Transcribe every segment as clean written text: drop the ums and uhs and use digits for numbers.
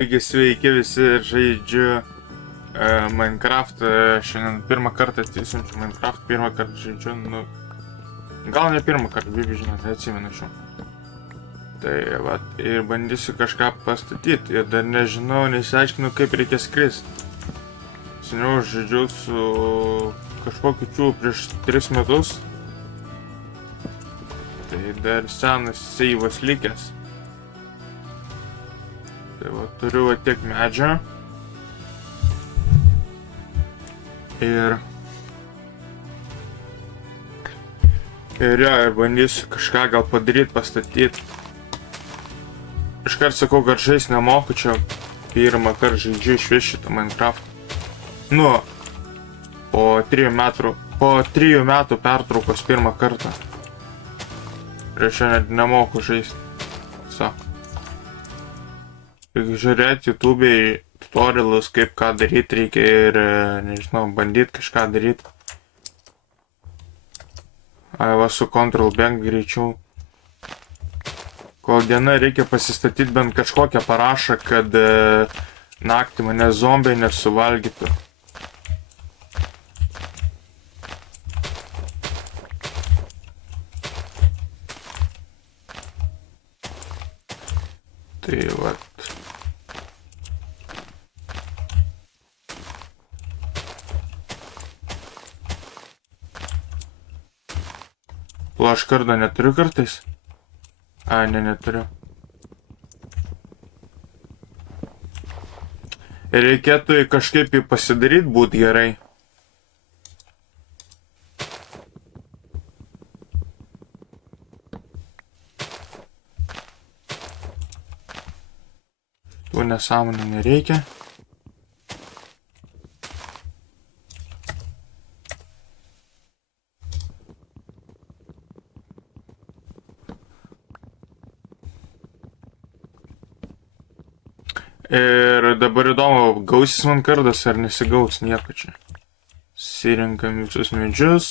Taigi sveiki visi, žaidžiu Minecraft, šiandien pirmą kartą atsisunčiu Minecraft, pirmą kartą žaidžiu, gal ne pirmą kartą, bibi žinau, neatsimenu šių. Tai vat, ir bandysiu kažką pastatyti, ir dar nežinau, nesiaiškinu kaip reikia skristi. Seniau žaidžiu su kažkokiu čiū prieš 3 metus. Tai dar senas seivas likęs. Tai va, turiu va tiek medžio. Ir bandysiu kažką gal padaryti, pastatyti. Iškart sakau, kad žais nemoku, čia pirmą kartą žaidžiu išvis šitą Minecraft. Po 3 metų pertraukos pirmą kartą. Ir aš net nemoku žaisti. Reikia žiūrėti YouTube'ai tutorialus, kaip ką daryti reikia ir, nežinau, bandyti kažką daryti. Va su Ctrl Bank greičiau. Kol diena reikia pasistatyti bent kažkokią parašą, kad naktį mane zombiai nesuvalgytų. Tai vat. Aš kardą neturiu kartais? Neturiu. Ir reikėtų kažkaip jį pasidaryti, būt gerai. Tų nesąmonų nereikia. Ir dabar įdomu, gausis man kardas ar nesigaus nieko čia. Sirinkam visus medžius.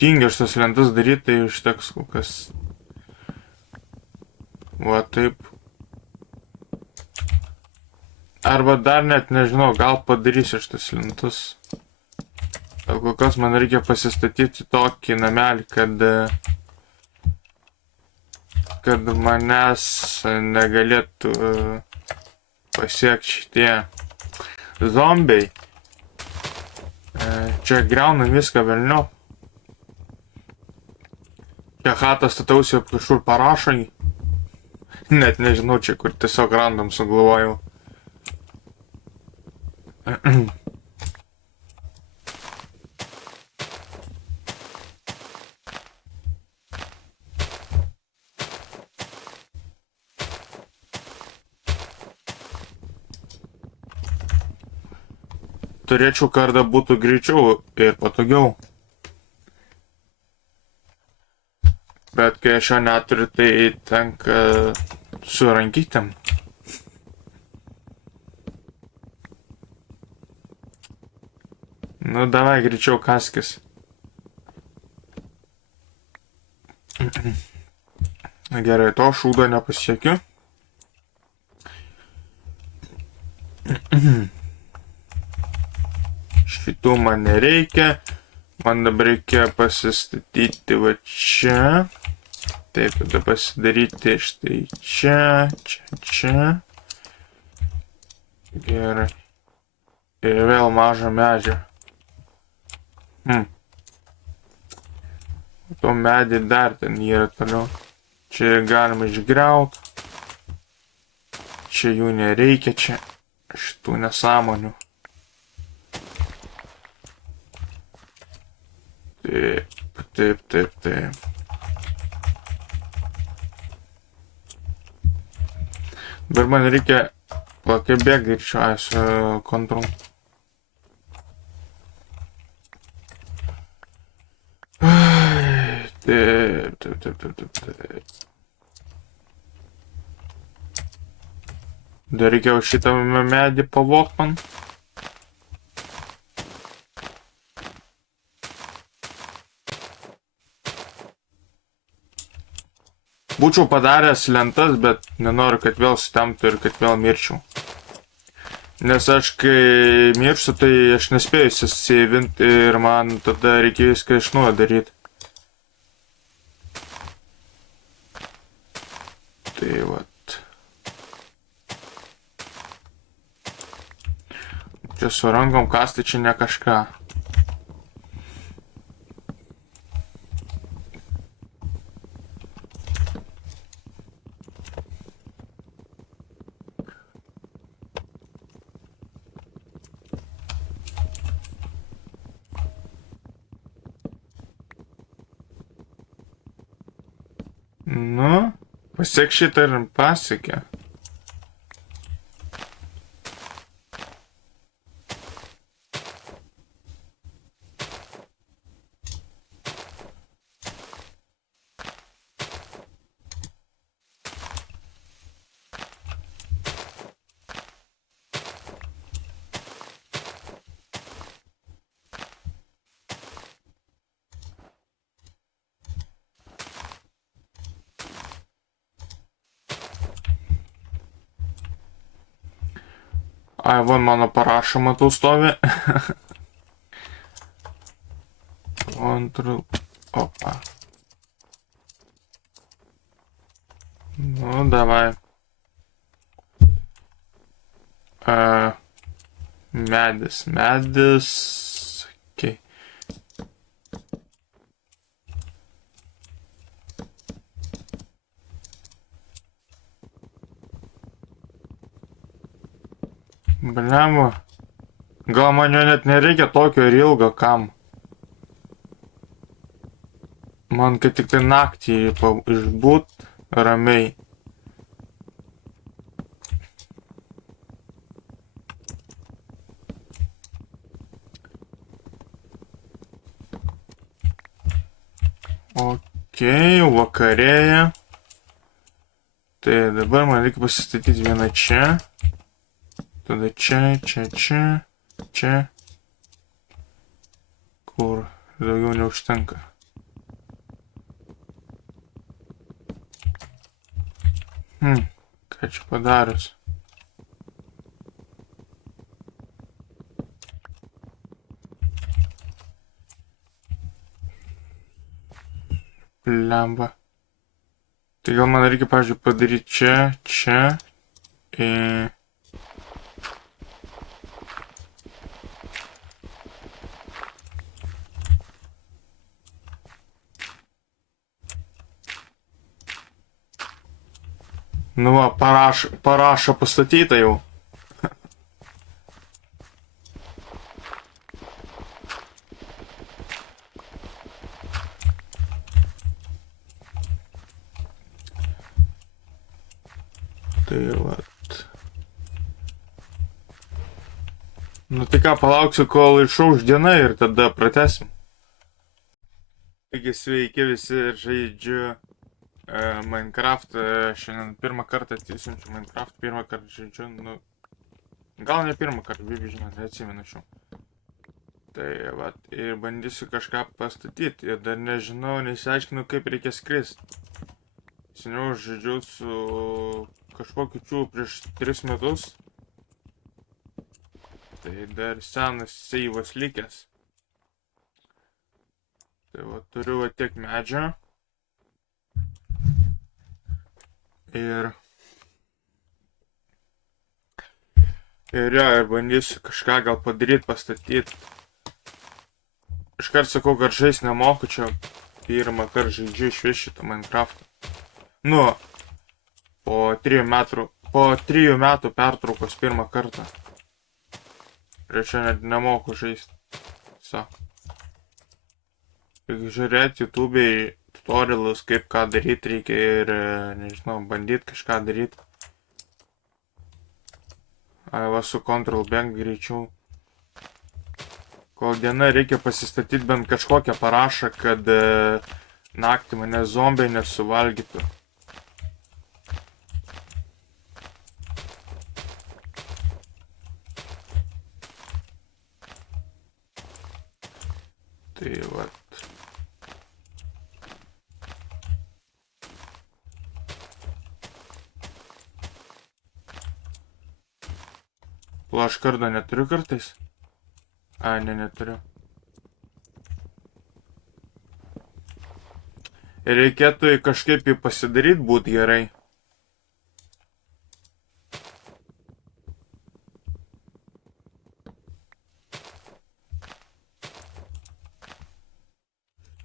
Tingiu aš tas lentas daryti, tai užteks kol kas. Va taip. Arba dar net nežinau, gal padarysiu aš tas lentas. Gal kol kas man reikia pasistatyti tokį namelį, kad manęs negalėtų pasiekti šitie zombiai. Čia griaunam viską velniop. Čia chatą statausi kažkur parašai. Net nežinau čia, kur tiesiog random sugalvojau. Turėčiau kardą būtų greičiau ir patogiau. Bet kai aš jo neturiu, tai tenka su rankytėm. Davai greičiau kaskis. Gerai, to šūdo nepasiekiu. Šitų man nereikia. Man dabar reikia pasistatyti va čia. Taip, tada pasidaryti štai čia. Gerai. Ir vėl mažą medžią. To medį dar ten yra toliau. Čia galima išgriauti. Čia jų nereikia, čia šitų nesąmonių. Taip. Dabar man reikia plakiai bėgti ir šiuo Ctrl. Taip. Dar reikėjo šitą medį pavok man. Būčiau padaręs lentas, bet nenoriu, kad vėl sutemtų ir kad vėl mirčiau. Nes aš kai mirsiu, tai aš nespėju įsiseivinti ir man tada reikėjo viską iš naujo daryti. Tai vat. Čia su rankom kasti čia ne kažką. Nu, pasiek šitą ir pasiekė. Ai, vien mano parašą matau stovi. Control. Opa. Nu, davai. Medis. Okay. Bliamba. Gal man jo net nereikia tokio ir ilgo, kam? Man kad tik tai naktį išbūt ramiai. Okei, vakarėja. Tai dabar man reikia pasistatyti vieną čia. Tada čia. Kur daugiau neužtenka. Ką čia padarius? Bliamba. Tai gal man reikia, pavyzdžiui, padaryti čia. Nu va, parašą pastatyta jau. Tai vat. Nu tai ką, palauksiu, kol išauš diena ir tada pratesim. Taigi sveiki visi, žaidžiu Minecraft, šiandien pirmą kartą atsiunčiu Minecraft, pirmą kartą žaidžiu, nu, gal ne pirmą kartą, žinot, neatsimenu šių. Tai vat, ir bandysiu kažką pastatyti, ir dar nežinau, nesiaiškinu, kaip reikia skristi. Seniau žaidžiau su kažkokiu čiū prieš 3 metus. Tai dar senas seivas likęs. Tai va, turiu va tiek medžio. Ir bandysiu kažką gal padaryti, pastatyti. Iškart sakau, kad žais nemoku, čia pirmą kartą žaidžiu iš vis šitą Minecraftą. Nu, po 3 metų pertraukos pirmą kartą. Ir čia net nemoku žaisti. Reikia žiūrėti YouTube'ai tutorialus, kaip ką daryti reikia ir, nežinau, bandyti kažką daryti. Va su Ctrl Bank greičiau. Kol diena reikia pasistatyti bent kažkokią parašą, kad naktį mane zombiai nesuvalgytų. Tai vat. Plaškardo neturiu kartais? A, ne, neturiu. Reikėtų kažkaip jį pasidaryti, būt gerai.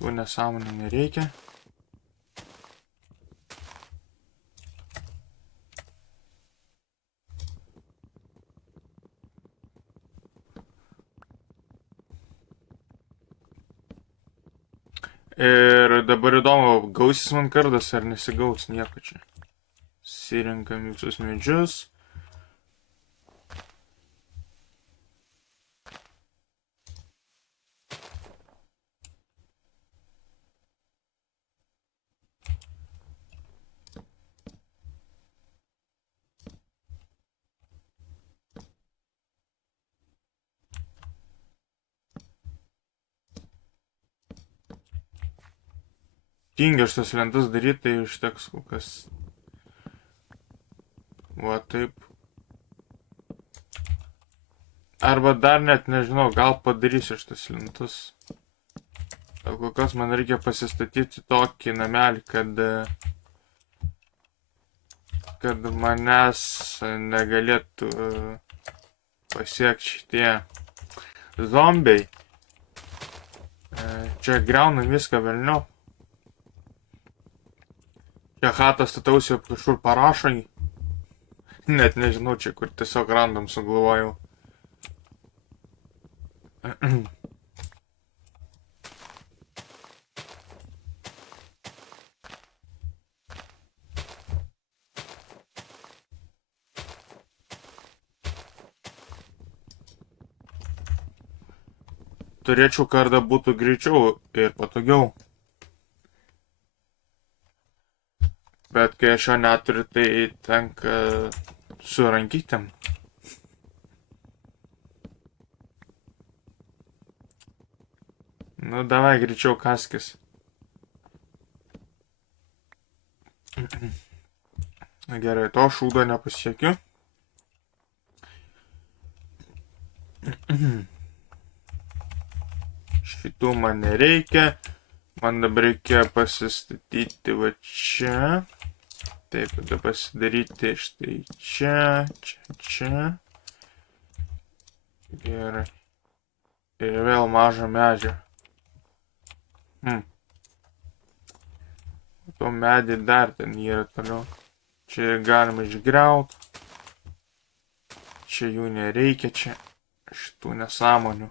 Tų nesąmonų nereikia. Ir dabar įdomu, gausis man kardas ar nesigaus nieko čia. Sirinkam visus medžius. Tingiu aš tas lentas daryti, tai užteks kol kas. Va taip. Arba dar net nežinau, gal padarysiu šitas lentas. Kol kas man reikia pasistatyti tokį namelį, kad manęs negalėtų pasiekti šitie zombiai. Čia greunam viską velniau. Čia chatą statausi kažkur parašai. Net nežinau čia, kur tiesiog random sugalvojau. Turėčiau kardą būtų greičiau ir patogiau. Bet kai aš jo neturiu, tai tenka su rankytėm. Nu, davai greičiau kaskis. Gerai, to šūdo nepasiekiu. Šitų man nereikia. Man dabar reikia pasistatyti va čia. Taip, tada pasidaryti štai čia, čia. Gerai. Ir vėl mažą medžią. To medį dar ten yra toliau. Čia galima išgriauti. Čia jų nereikia, čia šitų nesąmonių.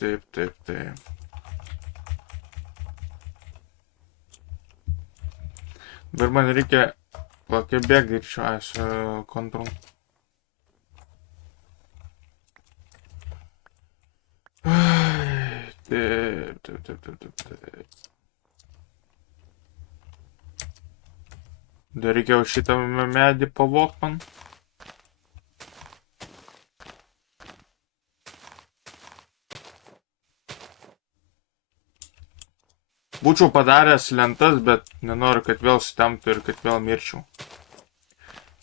Taip. Dabar man reikia kokią bėgą ir šiuo esu kontrol. Taip. Dar reikėjo šitą medį pavok man. Būčiau padaręs lentas, bet nenoriu, kad vėl sutemtų ir kad vėl mirčiau.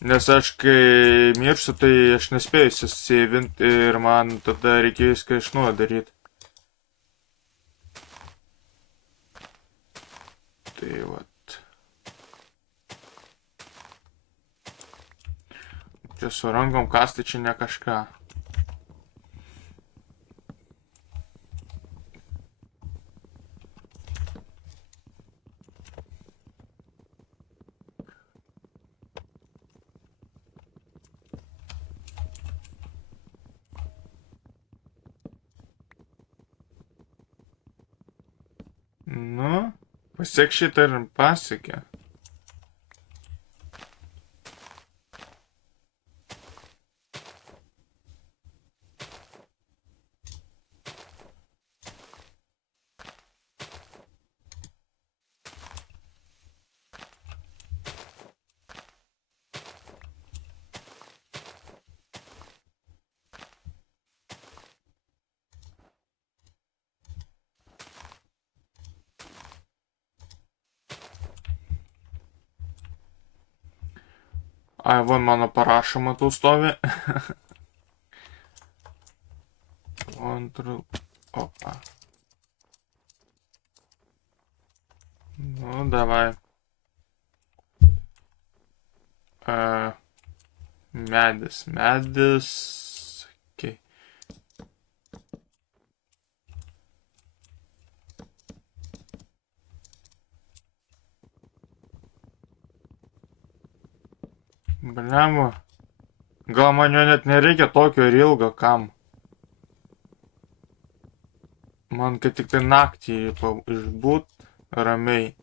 Nes aš kai mirštu, tai aš nespėju įsiseivinti ir man tada reikėjo viską iš naujo daryti. Tai vat. Čia su rankom kasti čia ne kažką. Nu, pasiek šitą ir pasiekė. Ai, va, mano parašą matau stovi. Control. Opa. Nu, davai. Medis. Okay. Bliamo. Gal man jo net nereikia tokio ir ilgo, kam. Man kad tik tai naktį išbūt ramiai.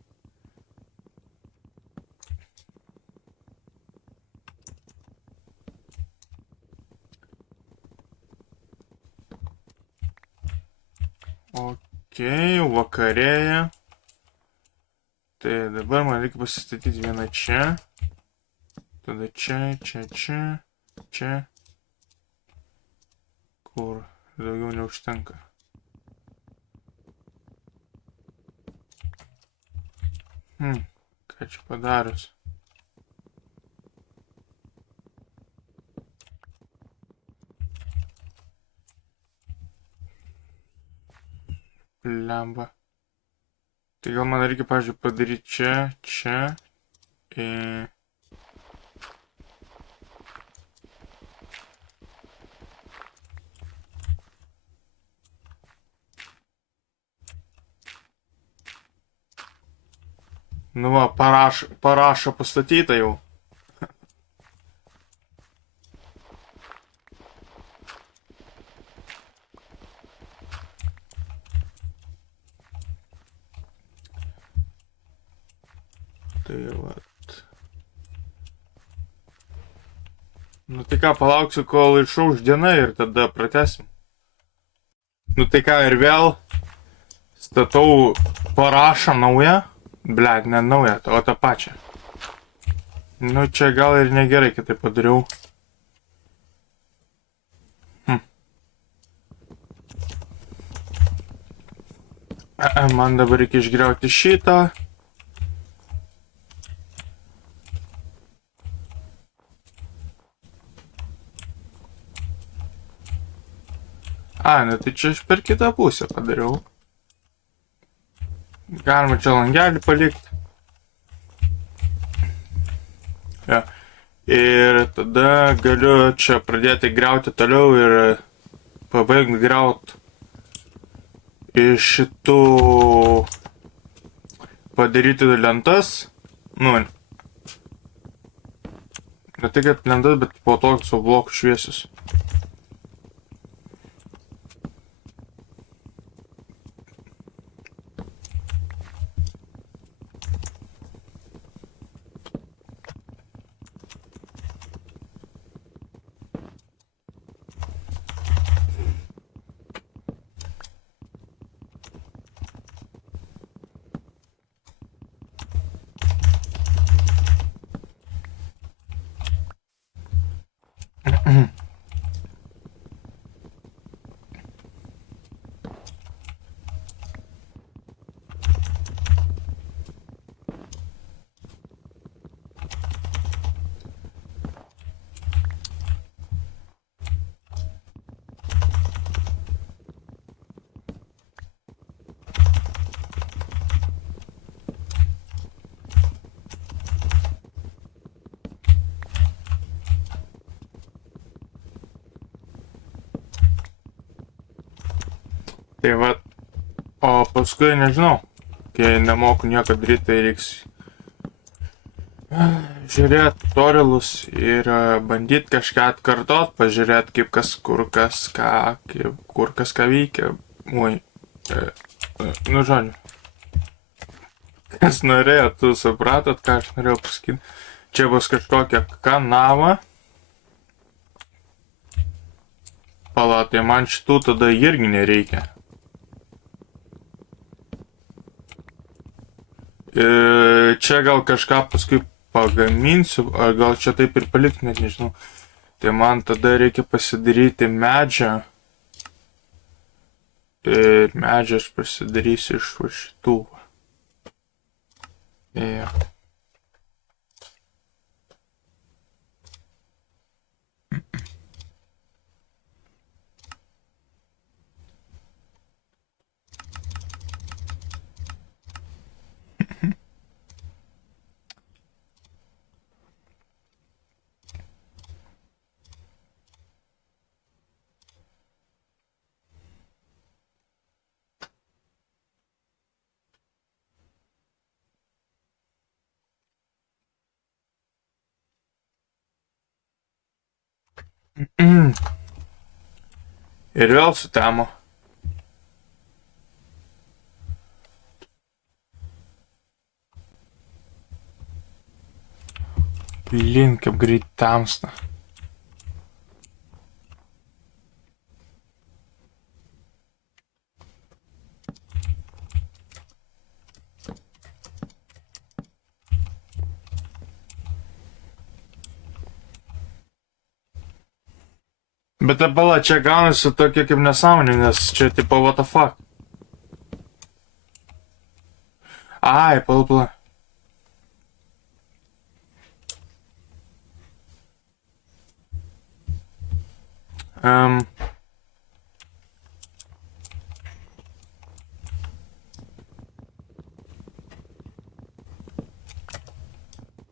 Okei, vakarėja. Tai dabar man reikia pasistatyti vieną čia. Tada čia. Kur daugiau neužtenka. Ką čia padarius? Lemba. Tai gal man reikia, pavyzdžiui, padaryti čia. Nu va, parašą pastatyta jau. Tai vat. Nu tai ką, palauksiu, kol išauš diena ir tada pratesim. Nu tai ką, ir vėl statau parašą naują. Blet, ne naują, o tą pačią. Nu čia gal ir negerai, kad tai padariau. Man dabar reikia išgriauti šitą. Nu tai čia aš per kitą pusę padariau. Galima čia langelį palikti. Ja. Ir tada galiu čia pradėti griauti toliau ir pabaigti griauti iš šitų padaryti lentas. Nu, ne tai kaip lentas, bet po to su bloku šviesius. Tai va, o paskui nežinau, kai nemoku nieko daryti, tai reiks žiūrėti tutorialus ir bandyti kažką atkartot, pažiūrėti kaip kas, kur kas ką veikia. Oi, nu žodžiu. Kas norėjo, tu supratot, ką aš norėjau pasakyti. Čia bus kažkokia kanava. Pala, tai man šitų tada irgi nereikia. Čia gal kažką paskui pagaminsiu, ar gal čia taip ir palikti, net nežinau. Tai man tada reikia pasidaryti medžią. Ir medžią aš pasidarysiu iš šitų. Ir vėl sutemo. Blin, kaip greit tamsta. Bet bala, čia gaunasi tokia kaip nesąmonė, nes čia tipo what the fuck. Ai, pala.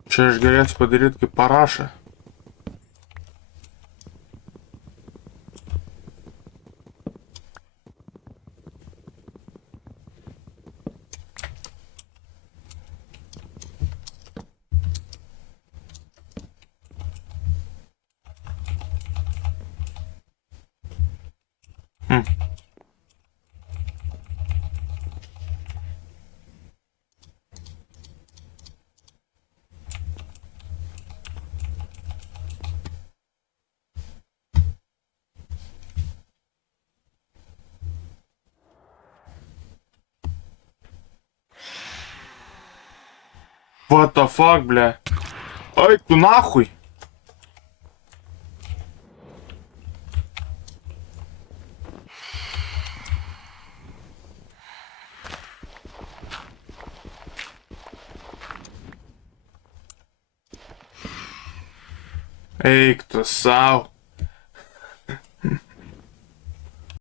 Čia aš galėsiu padaryti kaip parašą. What the fuck, бля? Ой, tu нахуй! Eik tu sau.